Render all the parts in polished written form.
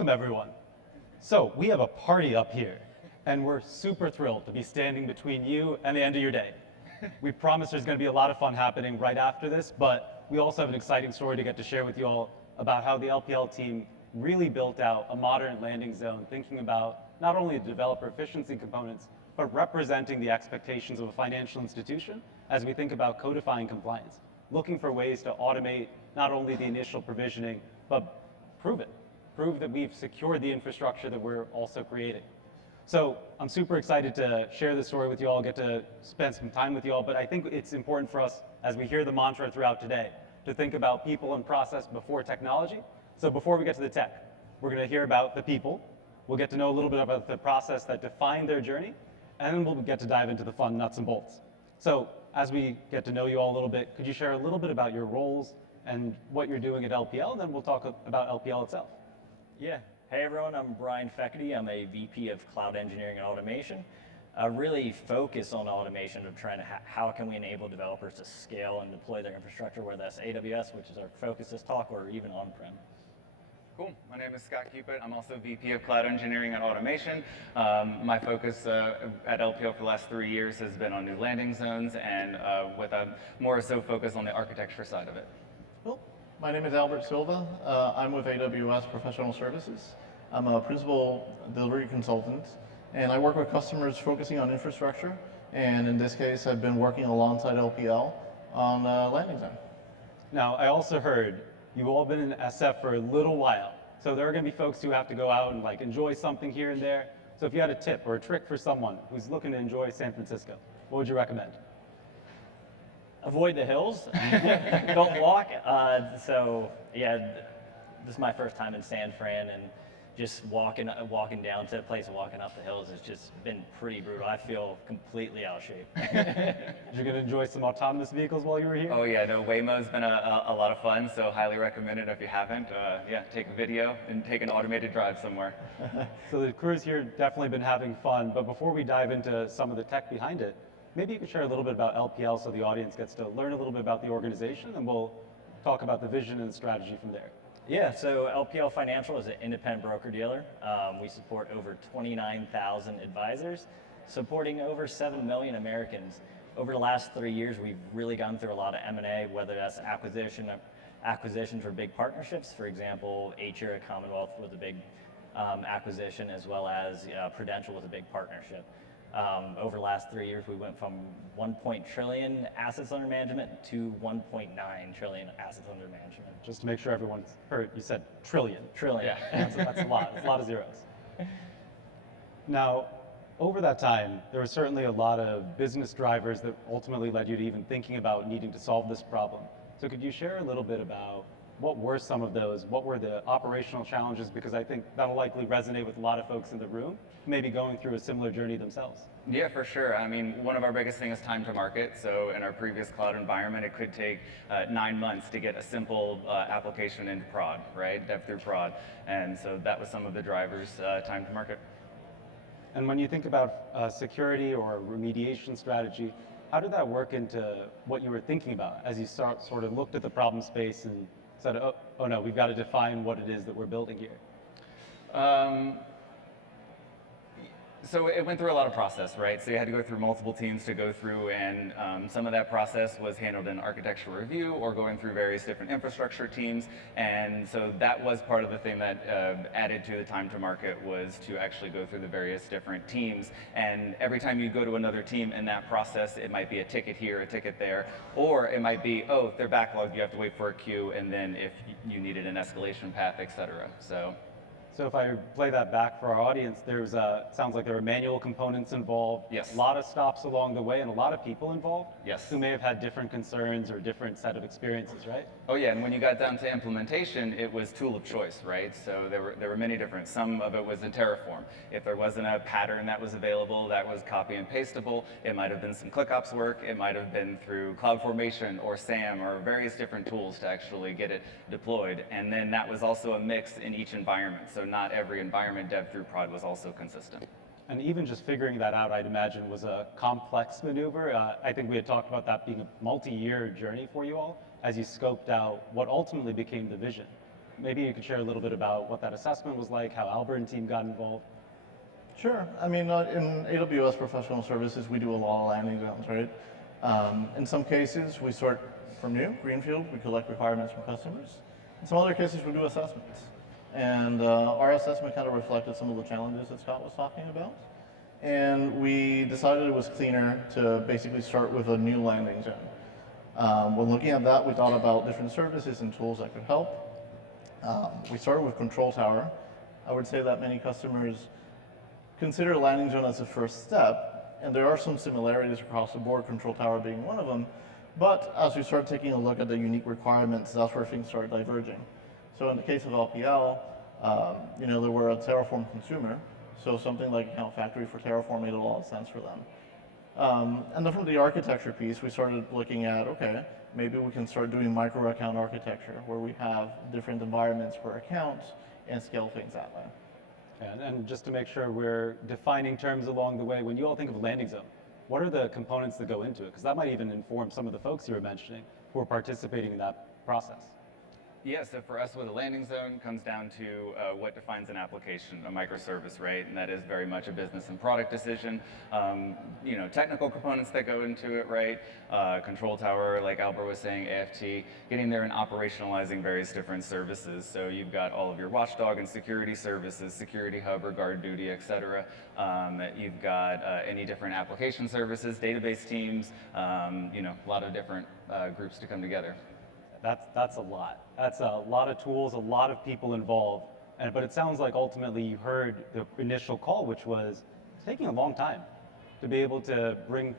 Welcome, everyone. So we have a party up here, and we're super thrilled to be standing between you and the end of your day. We promise there's going to be a lot of fun happening right after this, but we also have an exciting story to get to share with you all about how the LPL team really built out a modern landing zone, thinking about not only the developer efficiency components, but representing the expectations of a financial institution as we think about codifying compliance, looking for ways to automate not only the initial provisioning, but prove that we've secured the infrastructure that we're also creating. So I'm super excited to share this story with you all, get to spend some time with you all, but I think it's important for us, as we hear the mantra throughout today, to think about people and process before technology. So before we get to the tech, we're going to hear about the people. We'll get to know a little bit about the process that defined their journey, and then we'll get to dive into the fun nuts and bolts. So as we get to know you all a little bit, could you share a little bit about your roles and what you're doing at LPL, and then we'll talk about LPL itself. Yeah. Hey everyone, I'm Brian Fekete. I'm a VP of Cloud Engineering and Automation. I really focus on automation of trying to how can we enable developers to scale and deploy their infrastructure, whether that's AWS, which is our focus this talk, or even on-prem. Cool. My name is Cupit. I'm also VP of Cloud Engineering and Automation. My focus at LPL for the last 3 years has been on new landing zones and with a more so focus on the architecture side of it. Cool. My name is Silva. I'm with AWS Professional Services. I'm a principal delivery consultant, and I work with customers focusing on infrastructure. And in this case, I've been working alongside LPL on landing zone. Now, I also heard you've all been in SF for a little while. So there are going to be folks who have to go out and enjoy something here and there. So if you had a tip or a trick for someone who's looking to enjoy San Francisco, what would you recommend? Avoid the hills. Don't walk. So yeah, this is my first time in San Fran, and just walking down to a place and walking up the hills has just been pretty brutal. I feel completely out of shape. You're going to enjoy some autonomous vehicles while you were here? Oh yeah, no, Waymo's been a lot of fun, so highly recommend it if you haven't. Yeah, take a video and take an automated drive somewhere. So the crew's here definitely been having fun, but before we dive into some of the tech behind it, maybe you could share a little bit about LPL so the audience gets to learn a little bit about the organization, and we'll talk about the vision and the strategy from there. Yeah, so LPL Financial is an independent broker-dealer. We support over 29,000 advisors, supporting over 7 million Americans. Over the last 3 years, we've really gone through a lot of M&A, whether that's acquisitions or big partnerships. For example, Atria Commonwealth was a big acquisition, as well as Prudential was a big partnership. Over the last 3 years, we went from 1 trillion assets under management to 1.9 trillion assets under management. Just to make sure everyone's heard, you said trillion. Trillion. Yeah, that's a lot. It's a lot of zeros. Now, over that time, there were certainly a lot of business drivers that ultimately led you to even thinking about needing to solve this problem. So could you share a little bit about what were some of those? What were the operational challenges? Because I think that'll likely resonate with a lot of folks in the room, maybe going through a similar journey themselves. Yeah, for sure. I mean, one of our biggest things is time to market. So in our previous cloud environment, it could take 9 months to get a simple application into prod, right? Dev through prod. And so that was some of the drivers, time to market. And when you think about security or remediation strategy, how did that work into what you were thinking about as you sort of looked at the problem space and said, oh no, we've got to define what it is that we're building here? So it went through a lot of process, right? So you had to go through multiple teams to go through, and some of that process was handled in architectural review or going through various different infrastructure teams. And so that was part of the thing that added to the time to market, was to actually go through the various different teams. And every time you go to another team in that process, it might be a ticket here, a ticket there, or it might be, oh, they're backlogged, you have to wait for a queue, and then if you needed an escalation path, et cetera. So if I play that back for our audience, sounds like there were manual components involved, yes, a lot of stops along the way, and a lot of people involved, yes, who may have had different concerns or different set of experiences, right? Oh yeah, and when you got down to implementation, it was tool of choice, right? So there were many different. Some of it was in Terraform. If there wasn't a pattern that was available that was copy and pasteable, it might have been some ClickOps work. It might have been through CloudFormation or SAM or various different tools to actually get it deployed. And then that was also a mix in each environment. So not every environment dev through prod was also consistent. And even just figuring that out, I'd imagine, was a complex maneuver. I think we had talked about that being a multi-year journey for you all as you scoped out what ultimately became the vision. maybe you could share a little bit about what that assessment was like, how Albert and team got involved. Sure. I mean, in AWS professional services, we do a lot of landing zones, right? In some cases, we start from new, greenfield. We collect requirements from customers. In some other cases, we do assessments. And our assessment kind of reflected some of the challenges that Scott was talking about. And we decided it was cleaner to basically start with a new landing zone. When looking at that, we thought about different services and tools that could help. We started with Control Tower. I would say that many customers consider landing zone as the first step, and there are some similarities across the board, Control Tower being one of them. But as we start taking a look at the unique requirements, that's where things start diverging. So in the case of LPL, they were a Terraform consumer, so something like Account Factory for Terraform made a lot of sense for them. And then from the architecture piece, we started looking at, okay, maybe we can start doing micro-account architecture, where we have different environments per account and scale things that way. And just to make sure we're defining terms along the way, when you all think of landing zone, what are the components that go into it? Because that might even inform some of the folks you were mentioning who are participating in that process. Yeah, so for us, with a landing zone comes down to what defines an application, a microservice, right? And that is very much a business and product decision. Technical components that go into it, right? Control Tower, like Albert was saying, AFT, getting there and operationalizing various different services. So you've got all of your watchdog and security services, security hub or guard duty, et cetera. You've got any different application services, database teams, a lot of different groups to come together. That's a lot. That's a lot of tools, a lot of people involved. But it sounds like ultimately you heard the initial call, which was taking a long time to be able to bring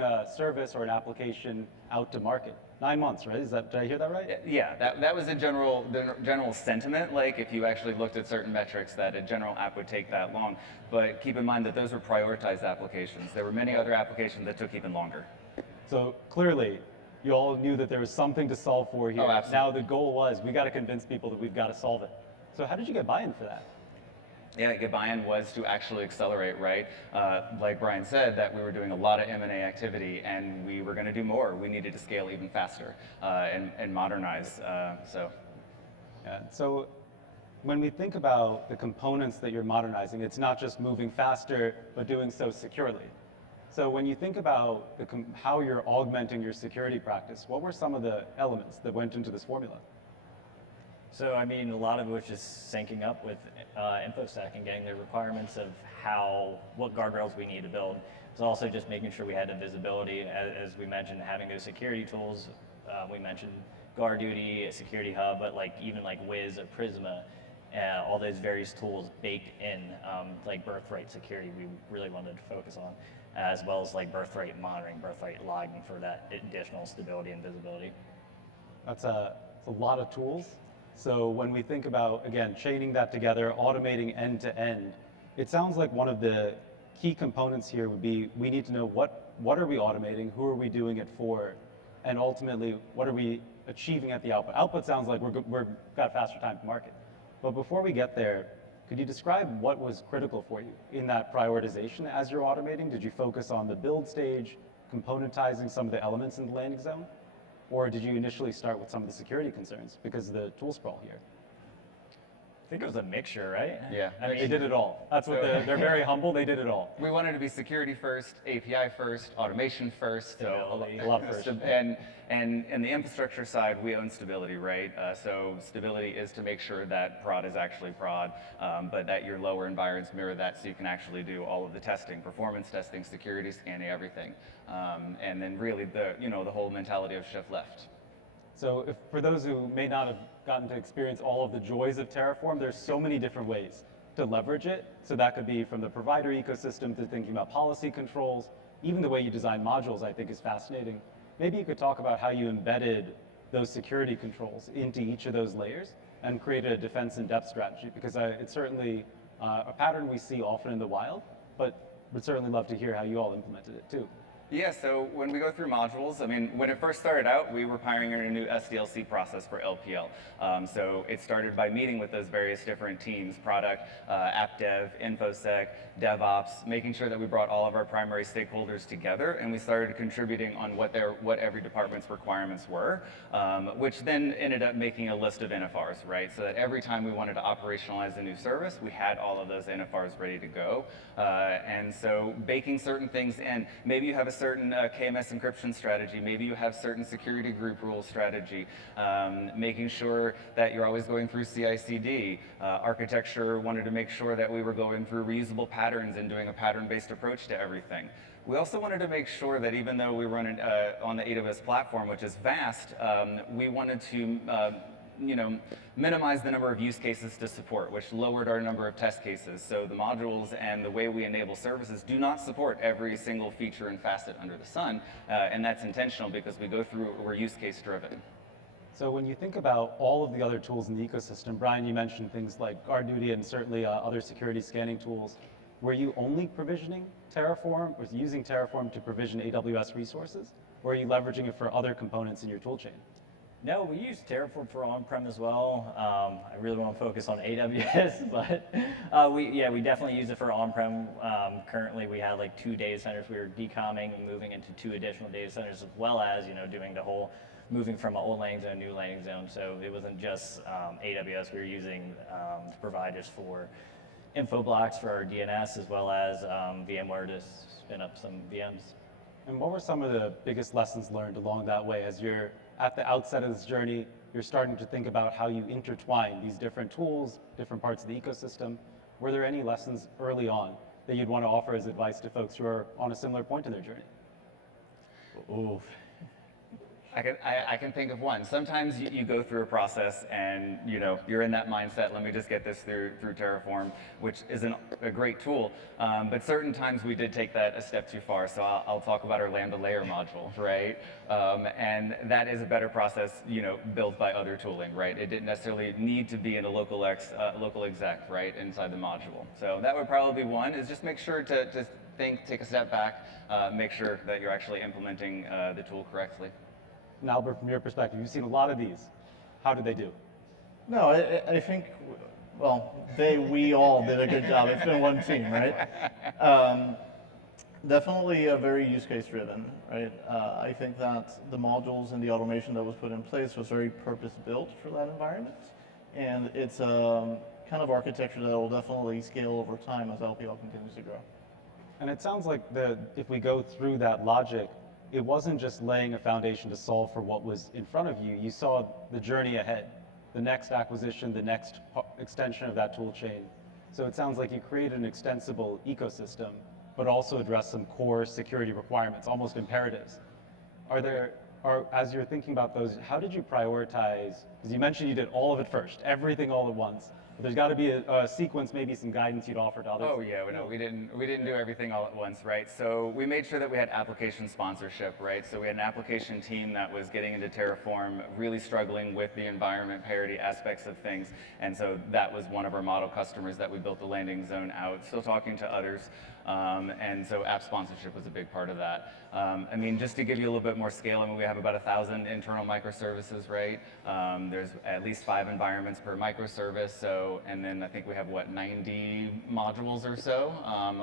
a service or an application out to market. 9 months, right? Did I hear that right? Yeah, that was the general sentiment. Like if you actually looked at certain metrics, that a general app would take that long. But keep in mind that those were prioritized applications. There were many other applications that took even longer. So clearly, you all knew that there was something to solve for here. Oh, absolutely. Now the goal was, we got to convince people that we've got to solve it. So how did you get buy-in for that? Yeah, get buy-in was to actually accelerate, right? Like Brian said, that we were doing a lot of M&A activity, and we were going to do more. We needed to scale even faster and modernize. So when we think about the components that you're modernizing, it's not just moving faster, but doing so securely. So when you think about how you're augmenting your security practice, what were some of the elements that went into this formula? So, I mean, a lot of which is syncing up with InfoSec and getting the requirements of what guardrails we need to build. It's also just making sure we had the visibility, as we mentioned, having those security tools. We mentioned Guard Duty, a Security Hub, but even Wiz, a Prisma, all those various tools baked in, like birthright security, we really wanted to focus on, as well as birthright monitoring, birthright logging for that additional stability and visibility. It's a lot of tools. So when we think about, again, chaining that together, automating end to end, it sounds like one of the key components here would be, we need to know what are we automating, who are we doing it for, and ultimately, what are we achieving at the output? Output sounds like we've got faster time to market. But before we get there, could you describe what was critical for you in that prioritization as you're automating? Did you focus on the build stage, componentizing some of the elements in the landing zone? Or did you initially start with some of the security concerns because of the tool sprawl here? I think it was a mixture, right? Yeah. I mean, They did it all. That's what they're very humble, they did it all. We wanted to be security first, API first, automation first. Stability. A lot first. And the infrastructure side, we own stability, right? So stability is to make sure that prod is actually prod, but that your lower environments mirror that so you can actually do all of the testing, performance testing, security scanning, everything. And then really the whole mentality of shift left. So for those who may not have gotten to experience all of the joys of Terraform, there's so many different ways to leverage it. So that could be from the provider ecosystem to thinking about policy controls. Even the way you design modules, I think, is fascinating. Maybe you could talk about how you embedded those security controls into each of those layers and created a defense in depth strategy, because it's certainly a pattern we see often in the wild, but would certainly love to hear how you all implemented it too. Yeah, so when we go through modules, I mean, when it first started out, we were pioneering a new SDLC process for LPL. So it started by meeting with those various different teams, product, app dev, infosec, DevOps, making sure that we brought all of our primary stakeholders together, and we started contributing on what every department's requirements were, which then ended up making a list of NFRs, right? So that every time we wanted to operationalize a new service, we had all of those NFRs ready to go. And so baking certain things in, maybe you have a certain KMS encryption strategy, maybe you have certain security group rule strategy, making sure that you're always going through CI/CD. Architecture wanted to make sure that we were going through reusable patterns and doing a pattern-based approach to everything. We also wanted to make sure that even though we run on the AWS platform, which is vast, we wanted to minimize the number of use cases to support, which lowered our number of test cases. So the modules and the way we enable services do not support every single feature and facet under the sun, and that's intentional because we're use case driven. So when you think about all of the other tools in the ecosystem, Brian, you mentioned things like GuardDuty and certainly other security scanning tools. Were you only provisioning Terraform, or using Terraform to provision AWS resources? Or are you leveraging it for other components in your toolchain? No, we use Terraform for on-prem as well. I really want to focus on AWS, but we definitely use it for on-prem. Currently, we have like 2 data centers. We were decomming and moving into 2 additional data centers, as well as doing the whole moving from an old landing zone, new landing zone. So it wasn't just AWS. We were using the providers for info blocks for our DNS, as well as VMware to spin up some VMs. And what were some of the biggest lessons learned along that way? As you're at the outset of this journey, you're starting to think about how you intertwine these different tools, different parts of the ecosystem. Were there any lessons early on that you'd want to offer as advice to folks who are on a similar point in their journey? Ooh. I can think of one. Sometimes you go through a process and you're in that mindset, let me just get this through Terraform, which is a great tool. But certain times we did take that a step too far. So I'll talk about our Lambda layer module, right? And that is a better process, built by other tooling, right? It didn't necessarily need to be in a local exec, right, inside the module. So that would probably be one, is just make sure to take a step back, make sure that you're actually implementing the tool correctly. And Albert, from your perspective, you've seen a lot of these. How did they do? No, I think, well, we all did a good job. It's been one team, right? Definitely very use case driven, right? I think that the modules and the automation that was put in place was very purpose built for that environment. And it's a kind of architecture that will definitely scale over time as LPL continues to grow. And it sounds like if we go through that logic, it wasn't just laying a foundation to solve for what was in front of you. You saw the journey ahead, the next acquisition, the next extension of that tool chain. So it sounds like you created an extensible ecosystem, but also addressed some core security requirements, almost imperatives. As you're thinking about those, how did you prioritize? Because you mentioned you did all of it first, everything all at once. But there's got to be a sequence, maybe some guidance you'd offer to others. Oh yeah, no, we didn't do everything all at once, right? So we made sure that we had application sponsorship, right? So we had an application team that was getting into Terraform, really struggling with the environment parity aspects of things, and so that was one of our model customers that we built the landing zone out. Still talking to others, and so app sponsorship was a big part of that. I mean, just to give you a little bit more scale, I mean, we have about 1,000 internal microservices, right? There's at least 5 environments per microservice, and then I think we have, 90 modules or so,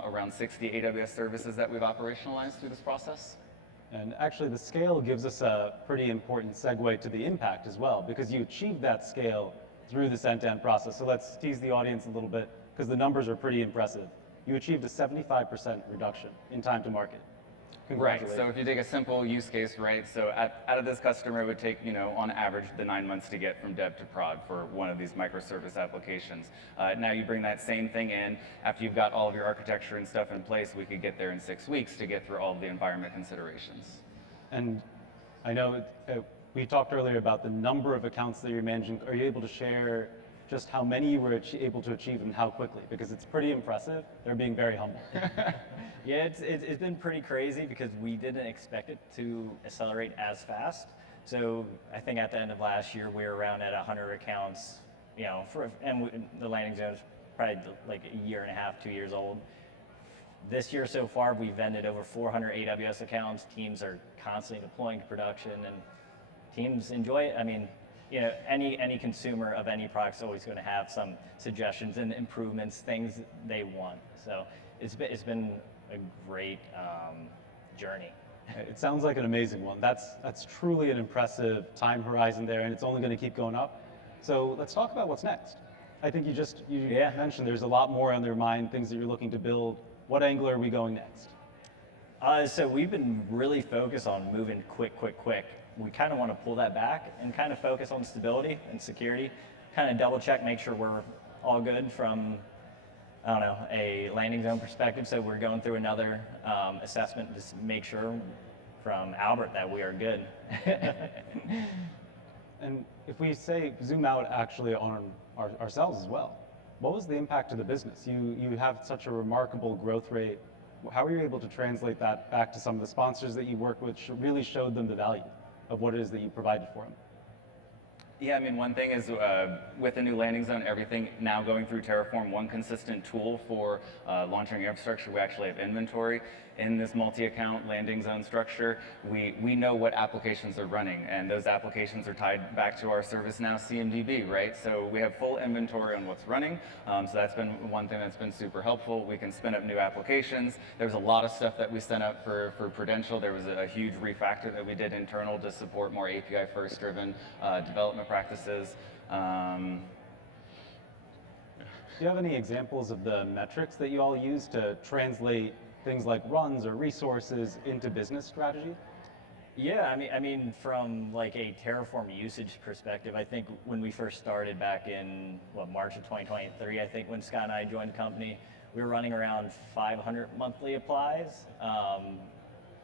around 60 AWS services that we've operationalized through this process. And actually, the scale gives us a pretty important segue to the impact as well, because you achieved that scale through this end-to-end process. So let's tease the audience a little bit, because the numbers are pretty impressive. You achieved a 75% reduction in time to market. Right, so if you take a simple use case, right, so out of this customer, it would take, on average, the 9 months to get from dev to prod for one of these microservice applications. Now you bring that same thing in, after you've got all of your architecture and stuff in place, we could get there in 6 weeks to get through all of the environment considerations. And I know we talked earlier about the number of accounts that you're managing. Are you able to share just how many you were able to achieve and how quickly? Because it's pretty impressive. They're being very humble. Yeah, it's been pretty crazy because we didn't expect it to accelerate as fast. So I think at the end of last year, we were around at 100 accounts, and the landing zone is probably like a year and a half, 2 years old. This year so far, we've vended over 400 AWS accounts. Teams are constantly deploying to production, and teams enjoy it. I mean, any consumer of any product is always going to have some suggestions and improvements, things they want. So it's been a great journey. It sounds like an amazing one. That's truly an impressive time horizon there, and it's only going to keep going up. So let's talk about what's next. I think you mentioned there's a lot more on their mind, things that you're looking to build. What angle are we going next? So we've been really focused on moving quick. We kind of want to pull that back and kind of focus on stability and security, kind of double check, make sure we're all good from, I don't know, a landing zone perspective. So we're going through another assessment to make sure from Albert that we are good. And if we zoom out actually on ourselves as well, what was the impact to the business? You have such a remarkable growth rate. How were you able to translate that back to some of the sponsors that you work with, really showed them the value of what it is that you provided for them? Yeah, I mean, one thing is with the new landing zone, everything now going through Terraform, one consistent tool for launching infrastructure. We actually have inventory in this multi-account landing zone structure. We know what applications are running, and those applications are tied back to our ServiceNow CMDB, right? So we have full inventory on what's running. So that's been one thing that's been super helpful. We can spin up new applications. There's a lot of stuff that we set up for Prudential. There was a huge refactor that we did internal to support more API first driven development practices. Do you have any examples of the metrics that you all use to translate things like runs or resources into business strategy? Yeah, I mean, from like a Terraform usage perspective, I think when we first started back in March of 2023, I think when Scott and I joined the company, we were running around 500 monthly applies,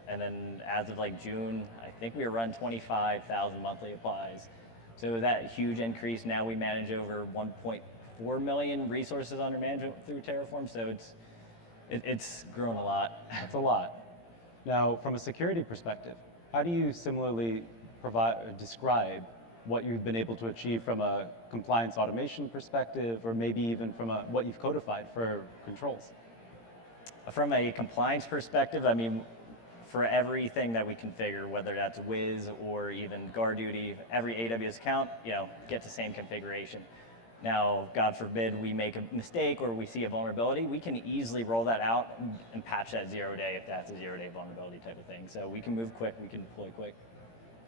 and then as of like June, I think we were running 25,000 monthly applies. So that huge increase. Now we manage over 1.4 million resources under management through Terraform. So it's grown a lot. That's a lot. Now, from a security perspective, how do you similarly describe what you've been able to achieve from a compliance automation perspective, or maybe even from what you've codified for controls? From a compliance perspective, I mean, for everything that we configure, whether that's Wiz or even GuardDuty, every AWS account, gets the same configuration. Now, God forbid we make a mistake or we see a vulnerability, we can easily roll that out and patch that 0-day if that's a 0-day vulnerability type of thing. So we can move quick, we can deploy quick.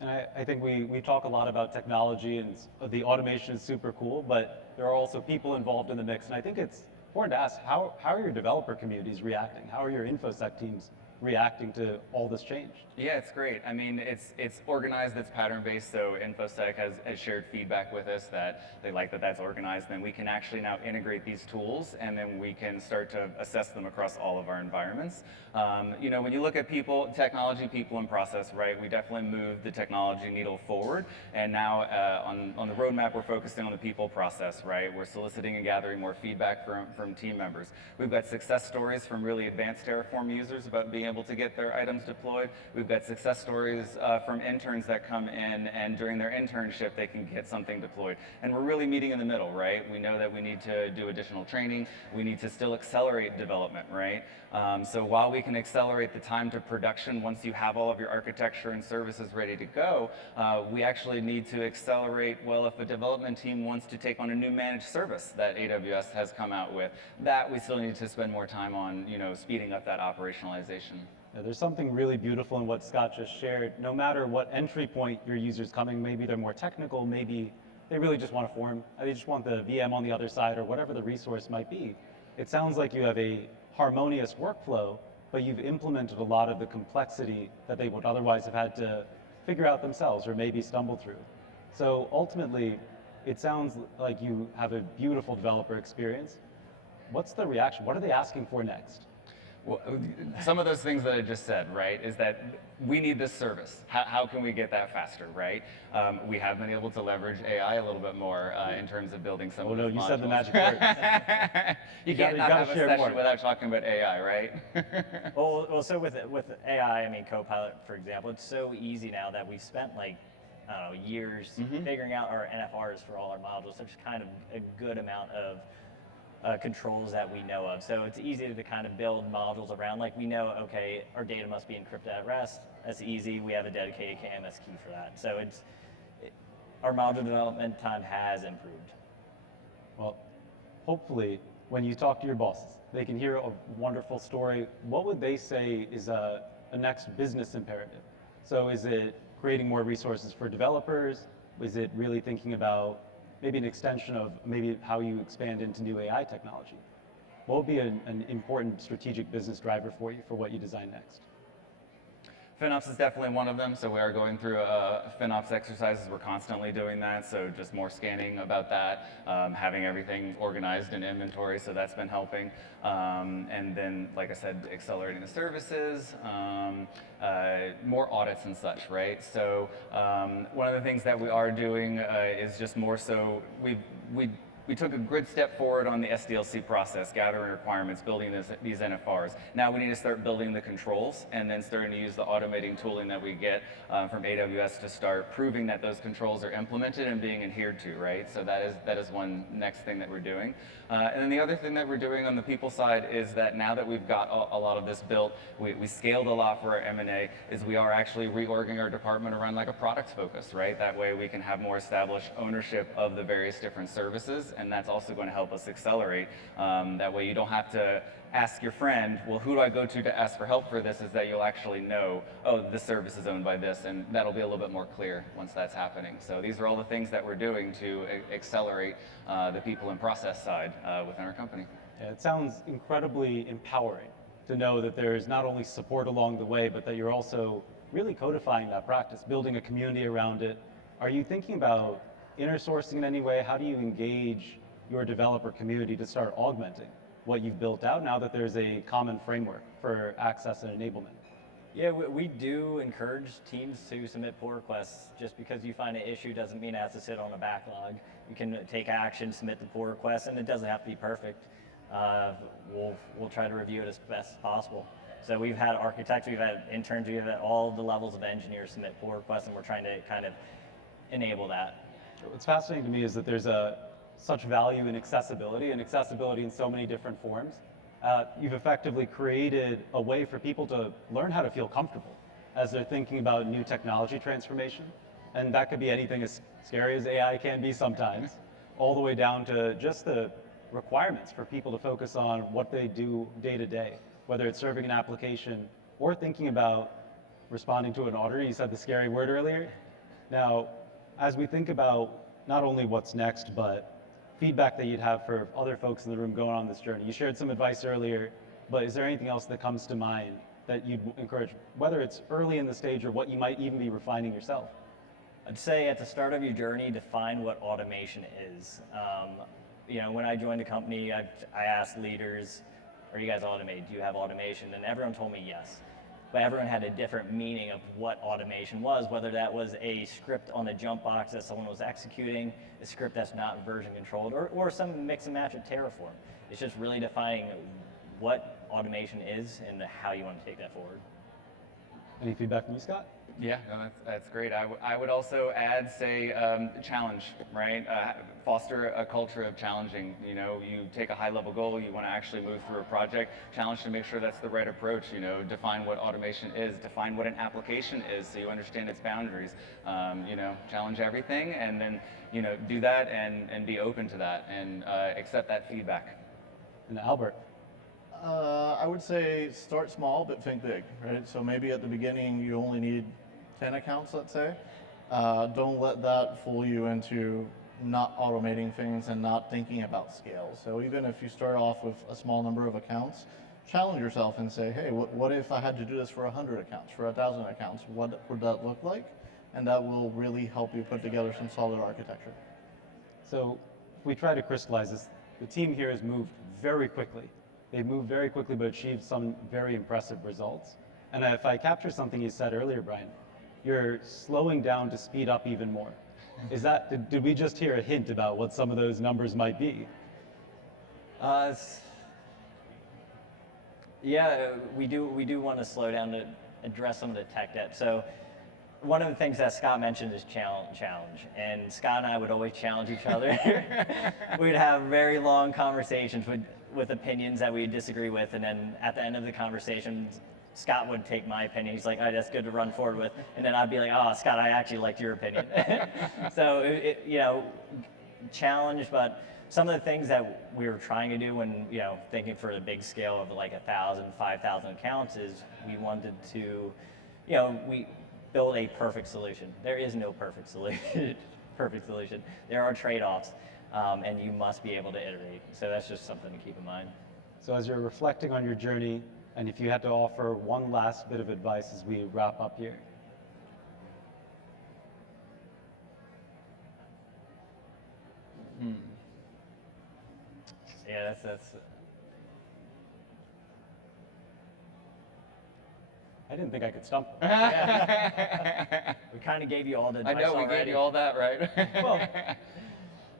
And I think we talk a lot about technology, and the automation is super cool, but there are also people involved in the mix. And I think it's important to ask, how are your developer communities reacting? How are your InfoSec teams reacting to all this change? Yeah, it's great. I mean, it's organized, it's pattern-based, so InfoSec has shared feedback with us that they like that that's organized. Then we can actually now integrate these tools, and then we can start to assess them across all of our environments. When you look at technology, people, and process, right, we definitely moved the technology needle forward, and now on the roadmap, we're focusing on the people process, right? We're soliciting and gathering more feedback from team members. We've got success stories from really advanced Terraform users about being able to get their items deployed. We've got success stories from interns that come in, and during their internship, they can get something deployed. And we're really meeting in the middle, right? We know that we need to do additional training. We need to still accelerate development, right? So while we can accelerate the time to production once you have all of your architecture and services ready to go, we actually need to accelerate, well, if a development team wants to take on a new managed service that AWS has come out with, that we still need to spend more time on, speeding up that operationalization. Yeah, there's something really beautiful in what Scott just shared. No matter what entry point your user's coming, maybe they're more technical, maybe they really just want a form, they just want the VM on the other side, or whatever the resource might be. It sounds like you have a harmonious workflow, but you've implemented a lot of the complexity that they would otherwise have had to figure out themselves or maybe stumble through. So ultimately, it sounds like you have a beautiful developer experience. What's the reaction? What are they asking for next? Well, some of those things that I just said, right, is that we need this service. How can we get that faster, right? We have been able to leverage AI a little bit more in terms of building some of those modules. You said the magic word. you can't not have a session without talking about AI, right? well, so with AI, I mean, Copilot, for example, it's so easy now that we've spent years figuring out our NFRs for all our modules. There's kind of a good amount of controls that we know of. So it's easy to kind of build modules around, like we know, okay, our data must be encrypted at rest. That's easy. We have a dedicated KMS key for that. So our module development time has improved. Well, hopefully, when you talk to your bosses, they can hear a wonderful story. What would they say is a next business imperative? So is it creating more resources for developers? Is it really thinking about maybe an extension of maybe how you expand into new AI technology? What would be an important strategic business driver for you for what you design next? FinOps is definitely one of them, so we are going through FinOps exercises. We're constantly doing that, so just more scanning about that, having everything organized in inventory, so that's been helping. And then, like I said, accelerating the services, more audits and such, right? So one of the things that we are doing is just more so, we took a good step forward on the SDLC process, gathering requirements, building these NFRs. Now we need to start building the controls and then starting to use the automating tooling that we get from AWS to start proving that those controls are implemented and being adhered to, right? So that is one next thing that we're doing. And then the other thing that we're doing on the people side is that now that we've got a lot of this built, we scaled a lot for our M&A, is we are actually reorging our department around like a product focus, right? That way we can have more established ownership of the various different services, and that's also going to help us accelerate. That way you don't have to ask your friend, well, who do I go to ask for help for this, is that you'll actually know, oh, this service is owned by this, and that'll be a little bit more clear once that's happening. So these are all the things that we're doing to accelerate the people and process side within our company. Yeah, it sounds incredibly empowering to know that there's not only support along the way, but that you're also really codifying that practice, building a community around it. Are you thinking about inner sourcing in any way? How do you engage your developer community to start augmenting what you've built out now that there's a common framework for access and enablement? Yeah, we do encourage teams to submit pull requests. Just because you find an issue doesn't mean it has to sit on a backlog. You can take action, submit the pull request, and it doesn't have to be perfect. We'll try to review it as best as possible. So we've had architects, we've had interns, we've had all the levels of engineers submit pull requests, and we're trying to kind of enable that. What's fascinating to me is that there's such value in accessibility, and accessibility in so many different forms. You've effectively created a way for people to learn how to feel comfortable as they're thinking about new technology transformation. And that could be anything as scary as AI can be sometimes, all the way down to just the requirements for people to focus on what they do day to day, whether it's serving an application or thinking about responding to an auditor. You said the scary word earlier. Now, as we think about not only what's next, but feedback that you'd have for other folks in the room going on this journey. You shared some advice earlier, but is there anything else that comes to mind that you'd encourage, whether it's early in the stage or what you might even be refining yourself? I'd say at the start of your journey, define what automation is. When I joined the company, I asked leaders, are you guys automated? Do you have automation? And everyone told me yes. But everyone had a different meaning of what automation was, whether that was a script on a jump box that someone was executing, a script that's not version controlled, or some mix and match of Terraform. It's just really defining what automation is and how you want to take that forward. Any feedback from you, Scott? Yeah, no, that's great. I would also add, say, challenge, right? Foster a culture of challenging. You know, you take a high-level goal, you want to actually move through a project, challenge to make sure that's the right approach. You know, define what automation is, define what an application is, so you understand its boundaries. Challenge everything, and then do that and be open to that and accept that feedback. And Albert. I would say start small, but think big, right? So maybe at the beginning you only need 10 accounts, let's say. Don't let that fool you into not automating things and not thinking about scale. So even if you start off with a small number of accounts, challenge yourself and say, hey, what if I had to do this for 100 accounts, for 1,000 accounts? What would that look like? And that will really help you put together some solid architecture. So if we try to crystallize this, the team here has moved very quickly. They've moved very quickly but achieved some very impressive results. And if I capture something you said earlier, Brian, you're slowing down to speed up even more. Is that, did we just hear a hint about what some of those numbers might be? Yeah, we do want to slow down to address some of the tech debt. So one of the things that Scott mentioned is challenge. And Scott and I would always challenge each other. We'd have very long conversations with opinions that we disagree with, and then at the end of the conversation, Scott would take my opinion. He's like, "Oh, that's good to run forward with," and then I'd be like, "Oh, Scott, I actually liked your opinion." So challenge, but some of the things that we were trying to do when thinking for the big scale of like 1,000, 5,000 accounts is we wanted to, we build a perfect solution. There is no perfect solution. There are trade-offs, and you must be able to iterate. So that's just something to keep in mind. So as you're reflecting on your journey, and if you had to offer one last bit of advice as we wrap up here. Yeah, that's. I didn't think I could stump. We kind of gave you all the advice I know, we already. gave you all that, right? Well,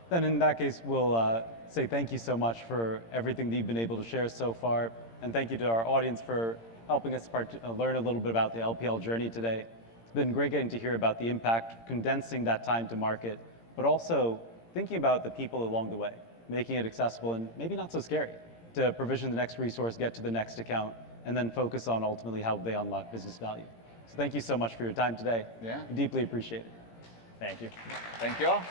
then in that case, we'll say thank you so much for everything that you've been able to share so far. And thank you to our audience for helping us learn a little bit about the LPL journey today. It's been great getting to hear about the impact, condensing that time to market, but also thinking about the people along the way, making it accessible and maybe not so scary to provision the next resource, get to the next account, and then focus on ultimately how they unlock business value. So thank you so much for your time today. Yeah. We deeply appreciate it. Thank you. Thank you all.